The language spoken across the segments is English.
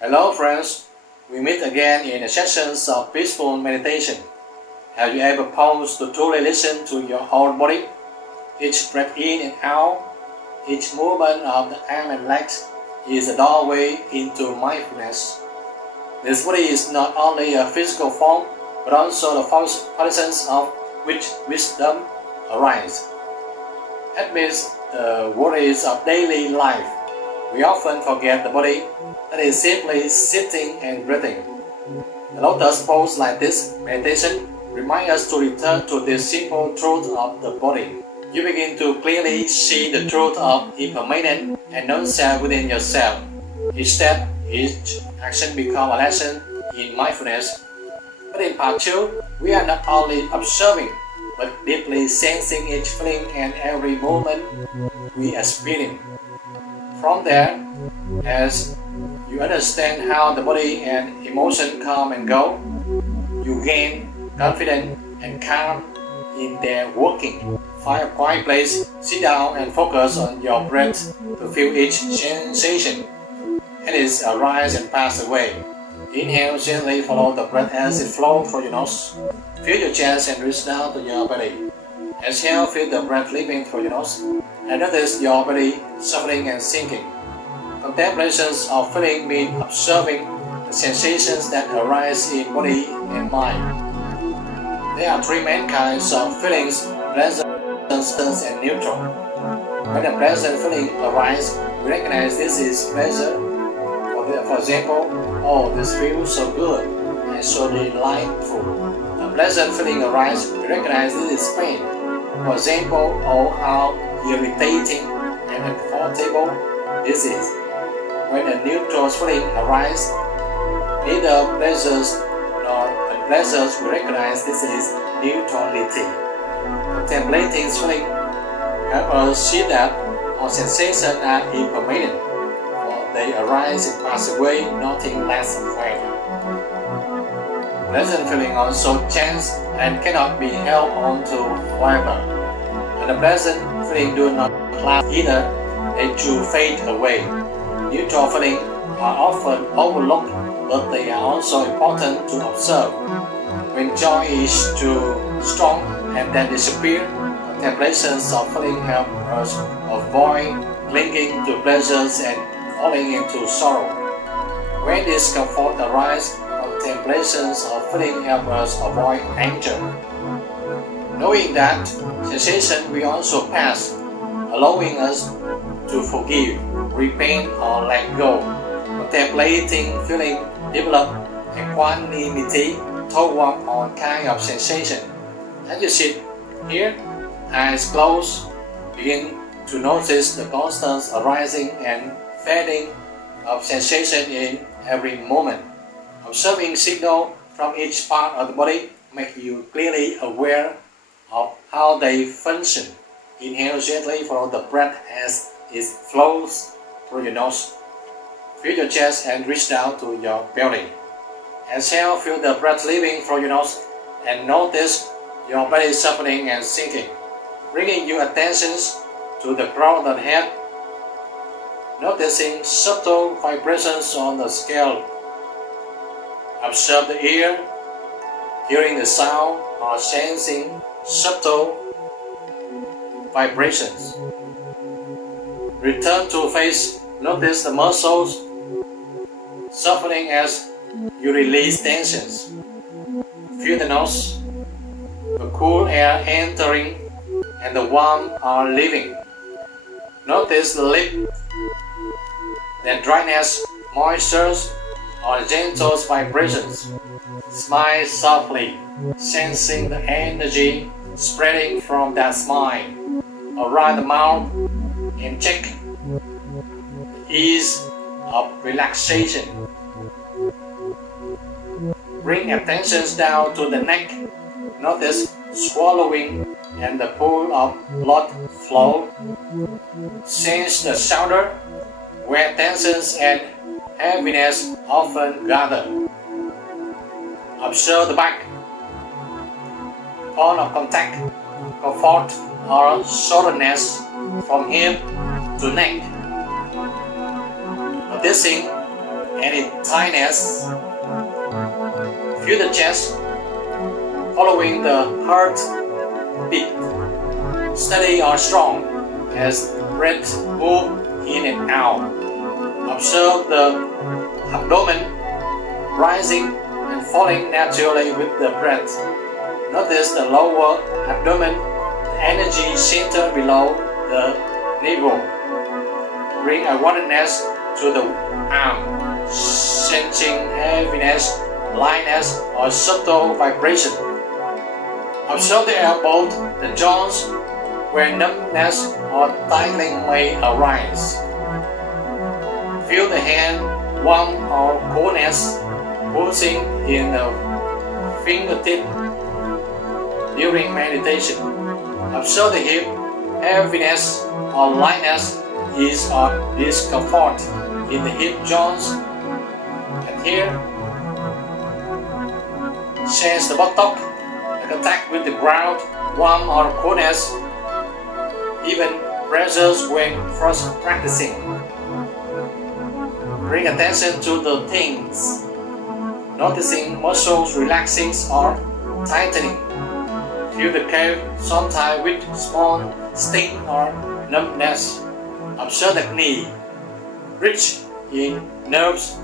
Hello friends, we meet again in the sessions of peaceful meditation. Have you ever paused to truly listen to your whole body? Each breath in and out, each movement of the arm and legs is a doorway into mindfulness. This body is not only a physical form, but also the foundations of which wisdom arises. Amidst the worries of daily life, we often forget the body that is simply sitting and breathing. The lotus pose like this meditation reminds us to return to this simple truth of the body. You begin to clearly see the truth of impermanent and non-self within yourself. Each step, each action becomes a lesson in mindfulness. But in part 2, we are not only observing, but deeply sensing each feeling and every moment we experience. From there, as you understand how the body and emotion come and go, you gain confidence and calm in their working. Find a quiet place, sit down and focus on your breath to feel each sensation as it arises and passes away. Inhale, gently follow the breath as it flows through your nose. Feel your chest and reach down to your belly. Exhale, feel the breath leaving through your nose and notice your body softening and sinking. Contemplations of feeling mean observing the sensations that arise in body and mind. There are three main kinds of feelings: pleasant and neutral. When a pleasant feeling arises, we recognize this is pleasure. For example, oh, this feels so good and so delightful. A pleasant feeling arises, we recognize this is pain. For example, oh, how irritating and uncomfortable this is. When a neutral feeling arises, neither pleasures nor unpleasures, we recognize this is neutrality. Contemplating feeling helps us see that our sensations are impermanent, for they arise and pass away, nothing lasts forever. Pleasant feeling also changes and cannot be held on to forever. And the pleasant feeling do not last either, they too fade away. Neutral feelings are often overlooked, but they are also important to observe. When joy is too strong and then disappears, contemplations of feeling help us avoid clinging to pleasures and falling into sorrow. When discomfort arises, contemplations of feeling help us avoid anger. Knowing that sensation will also pass, allowing us to forgive, repent or let go. Contemplating feeling develop equanimity toward all kind of sensation. As you sit here, eyes closed, begin to notice the constant arising and fading of sensation in every moment. Observing signals from each part of the body make you clearly aware of how they function. Inhale gently, follow the breath as it flows through your nose. Feel your chest and reach down to your belly. Exhale, feel the breath leaving through your nose and notice your body softening and sinking. Bringing your attention to the crown of the head, noticing subtle vibrations on the scalp. Observe the ear, hearing the sound or sensing subtle vibrations. Return to face, notice the muscles softening as you release tensions. Feel the nose, the cool air entering and the warm are leaving. Notice the lip, the dryness, moistures or gentle vibrations. Smile softly, sensing the energy spreading from that smile around the mouth, and check the ease of relaxation. Bring attention down to the neck. Notice swallowing and the pool of blood flow. Sense the shoulder, where tensions and heaviness often gather. Observe the back, point of contact, comfort or soreness from hip to neck. Noticing any tightness. Feel the chest following the heart beat, steady or strong as breath moves in and out. Observe the abdomen rising and falling naturally with the breath. Notice the lower abdomen, the energy center below the navel. Bring awareness to the arm, sensing heaviness, lightness, or subtle vibration. Observe the elbows, the joints, where numbness or tingling may arise. Feel the hand, warmth or coolness pulsing in the fingertip during meditation. Observe the hip, heaviness or lightness, ease or discomfort in the hip joints. And here, sense the buttock, the contact with the ground, warmth or coolness, even pressures when first practicing. Bring attention to the things, noticing muscles relaxing or tightening. Feel the calf, sometimes with small sting or numbness. Observe the knee, rich in nerves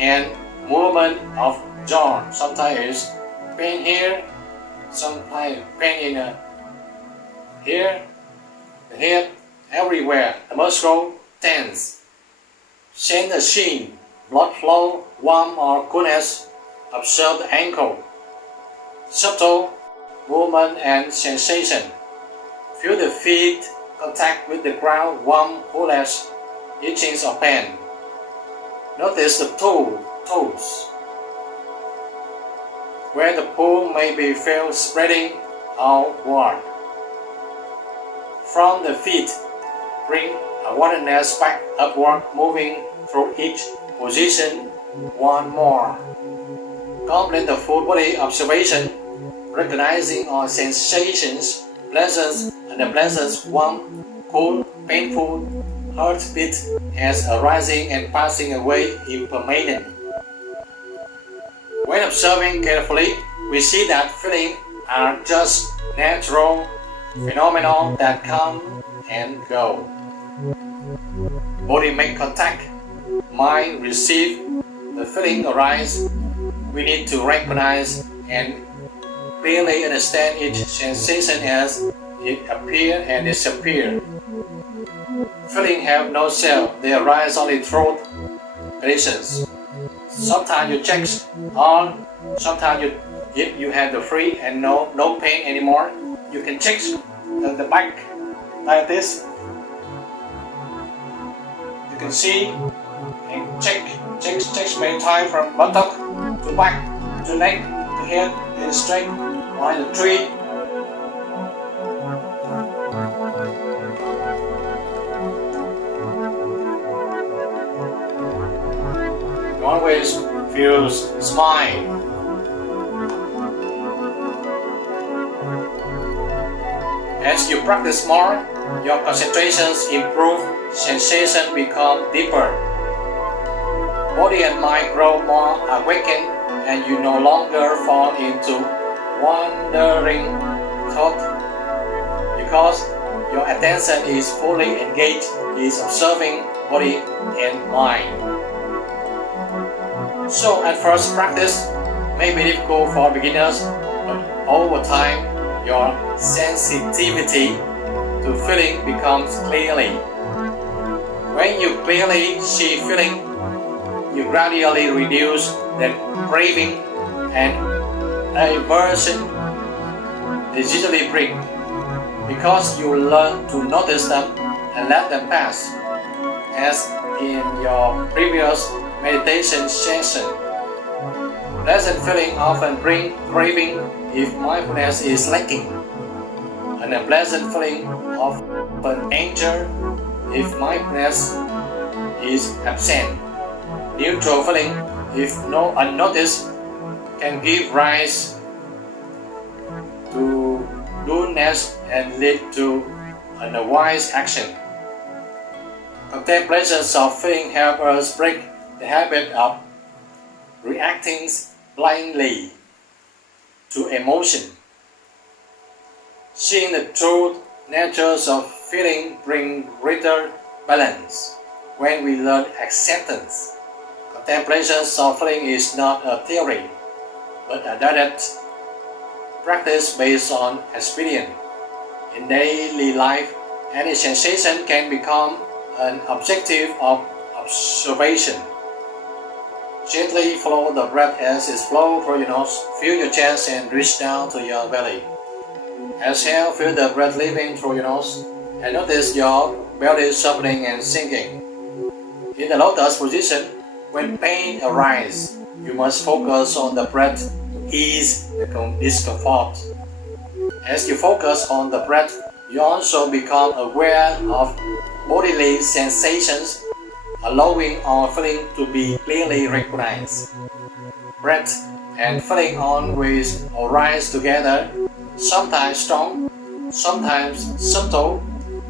and movement of joint. Sometimes it's pain here, sometimes pain in here, the head, everywhere. The muscle tense. Sense the shin, blood flow, warmth or coolness. Observe the ankle, subtle movement and sensation. Feel the feet, contact with the ground, warmth, coolness, itching or pain. Notice the toes, where the pull may be felt spreading outward. From the feet, bring awareness back upward, moving through each position one more. Complete the full body observation, recognizing all sensations, pleasant and unpleasant, warm, cold, painful, heartbeat as arising and passing away, impermanent. When observing carefully, we see that feelings are just natural phenomena that come and go. Body make contact, mind receive, the feeling arise. We need to recognize and clearly understand each sensation as it appears and disappears. Feelings have no self, they arise only through conditions. Sometimes you check on, sometimes if you have the free and no pain anymore, you can check the back like this. You can see and check many times from buttock to back to neck to head and straight on the tree. You always feel smile. As you practice more, your concentrations improve, sensations become deeper. Body and mind grow more awakened, and you no longer fall into wandering thought because your attention is fully engaged in observing body and mind. So at first practice may be difficult for beginners, but over time your sensitivity to feeling becomes clearly. When you clearly see feeling, you gradually reduce the craving and aversion they usually bring, because you learn to notice them and let them pass, as in your previous meditation session. Pleasant feeling often bring craving if mindfulness is lacking. An unpleasant feeling often anger if mindfulness is absent. Neutral feeling, if unnoticed, can give rise to dullness and lead to unwise action. Contemplation of feeling helps us break the habit of reacting blindly to emotion. Seeing the true natures of feeling brings greater balance. When we learn acceptance, contemplation of feeling is not a theory, but a direct practice based on experience. In daily life, any sensation can become an objective of observation. Gently follow the breath as it flows through your nose. Feel your chest and reach down to your belly. Exhale, feel the breath leaving through your nose and notice your belly softening and sinking. In the lotus position, when pain arises, you must focus on the breath to ease the discomfort. As you focus on the breath, you also become aware of bodily sensations, allowing all feeling to be clearly recognized. Breath and feeling always arise together, sometimes strong, sometimes subtle,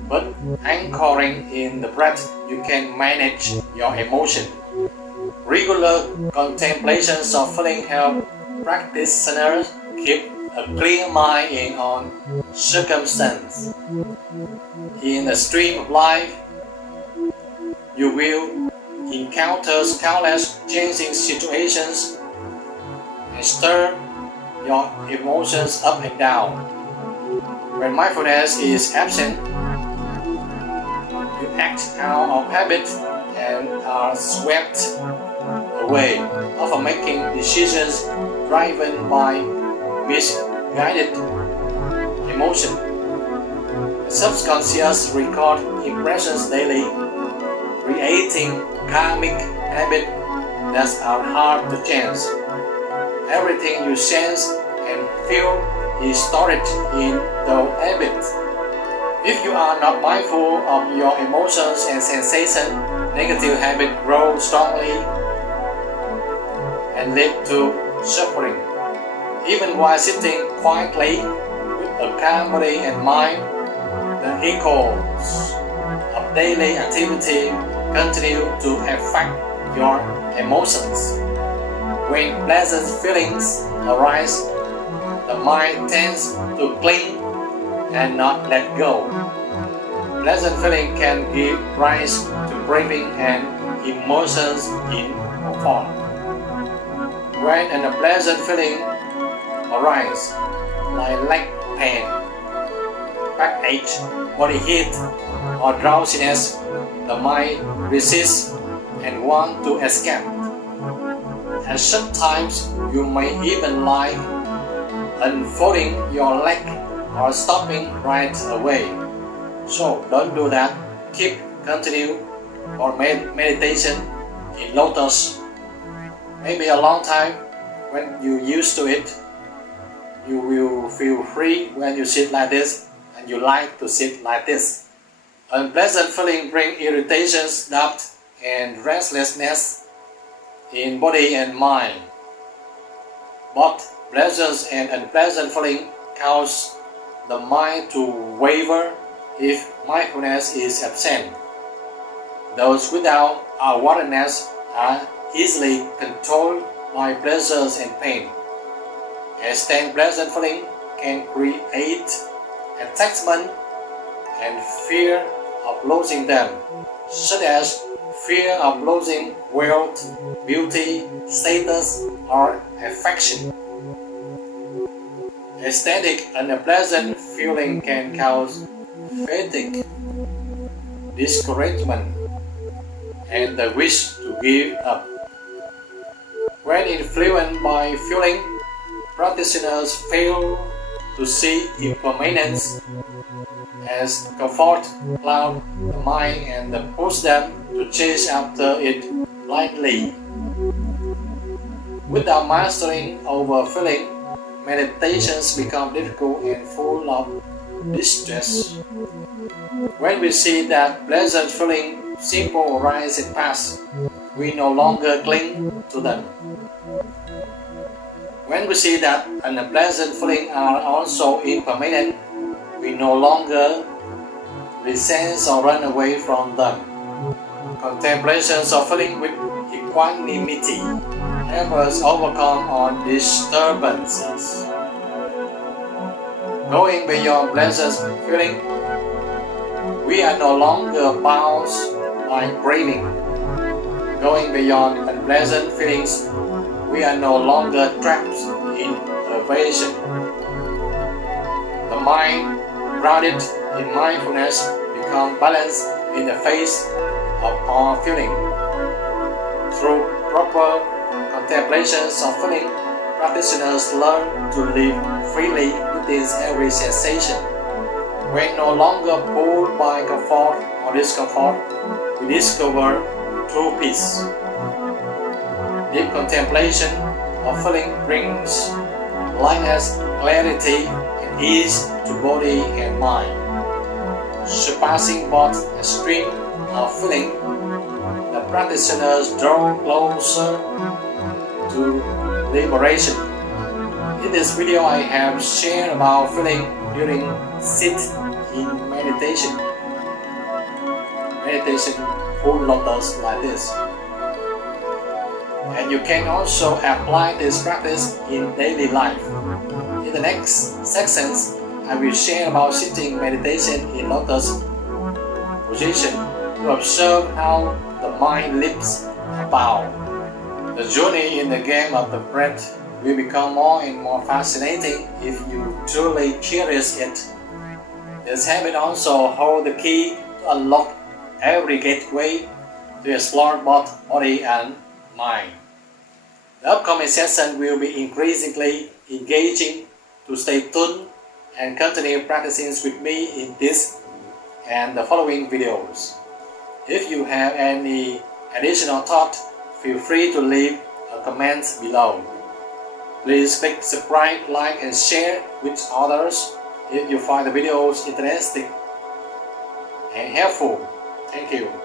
but anchoring in the breath, you can manage your emotion. Regular contemplations of feeling help practitioners keep a clear mind in all circumstances. In the stream of life, you will encounter countless changing situations and stir your emotions up and down. When mindfulness is absent, you act out of habit and are swept away, often making decisions driven by misguided emotion. The subconscious record impressions daily, creating karmic habits that are hard to change. Everything you sense and feel is stored in those habits. If you are not mindful of your emotions and sensations, negative habits grow strongly and lead to suffering. Even while sitting quietly with a calm body and mind, the echoes of daily activity continue to affect your emotions. When pleasant feelings arise, the mind tends to cling and not let go. Pleasant feeling can give rise to craving and emotions in form. When an unpleasant feeling arises, like leg pain, backache, body heat, or drowsiness, the mind resists and wants to escape. And sometimes you may even like unfolding your leg or stopping right away. So don't do that. Continue for meditation in Lotus. Maybe a long time. When you used to it, you will feel free when you sit like this, and you like to sit like this. Unpleasant feeling bring irritations, doubt, and restlessness in body and mind. Both pleasant and unpleasant feeling cause the mind to waver if mindfulness is absent. Those without awareness are easily controlled by pleasures and pain. A staying pleasant feeling can create attachment and fear of losing them, such as fear of losing wealth, beauty, status, or affection. A static and unpleasant feeling can cause fatigue, discouragement, and the wish to give up. When influenced by feeling, practitioners fail to see impermanence as comfort, cloud the mind, and push them to chase after it blindly. Without mastering over feeling, meditations become difficult and full of distress. When we see that pleasant feeling simple arise and pass, we no longer cling to them. When we see that unpleasant feelings are also impermanent, we no longer resent or run away from them. Contemplation of feeling with equanimity helps us overcome all disturbances. Going beyond pleasant feeling, we are no longer bound by craving. Going beyond unpleasant feelings, we are no longer trapped in aversion. The mind, grounded in mindfulness, becomes balanced in the face of all feeling. Through proper contemplations of feeling, practitioners learn to live freely within every sensation. When no longer pulled by comfort or discomfort, we discover true peace. Deep contemplation of feeling brings lightness, clarity, and ease to body and mind. Surpassing both extreme of feeling, the practitioners draw closer to liberation. In this video, I have shared about feeling during sit in meditation. Meditation full lotus like this. And you can also apply this practice in daily life. In the next sections, I will share about sitting meditation in lotus position to observe how the mind lifts about. The journey in the game of the breath will become more and more fascinating if you truly cherish it. This habit also holds the key to unlock every gateway to explore both body and mind. The upcoming session will be increasingly engaging. To stay tuned and continue practicing with me in this and the following videos. If you have any additional thought, feel free to leave a comment below. Please click subscribe, like and share with others if you find the videos interesting and helpful. Thank you.